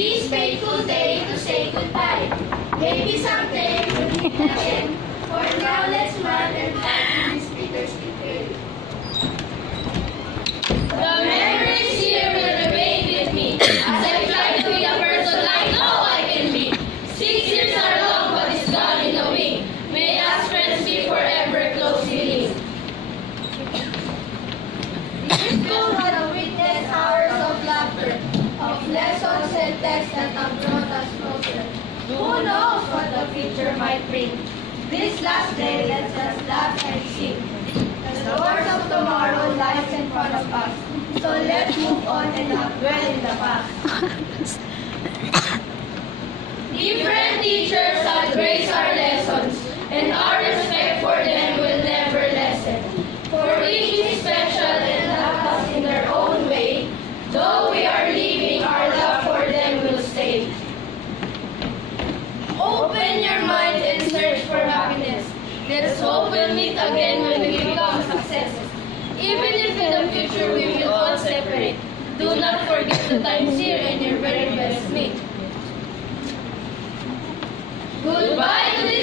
this fateful day to say goodbye. Maybe someday we'll meet again. For now, let's run and find this bittersweet day. The memories here will remain with me as I try to be a person I know I can be. 6 years are long, but it's gone in a wink. May us friends be forever closely linked. This school had witnessed hours of laughter, of lessons and texts that have brought us closer. Who knows what the future might bring? This last day lets us laugh and sing. The doors of tomorrow lies in front of us. So let's move on and not dwell in the past. Different teachers have graced our lessons, and our respect for them will never lessen. For each is special and love us in their own way. Though we are leaving, our love for them will stay. Open your mind and search for happiness. Let's hope we'll meet again when we become successes. Even if in the future we will all separate, do not forget the times here and your very best mate. Goodbye to this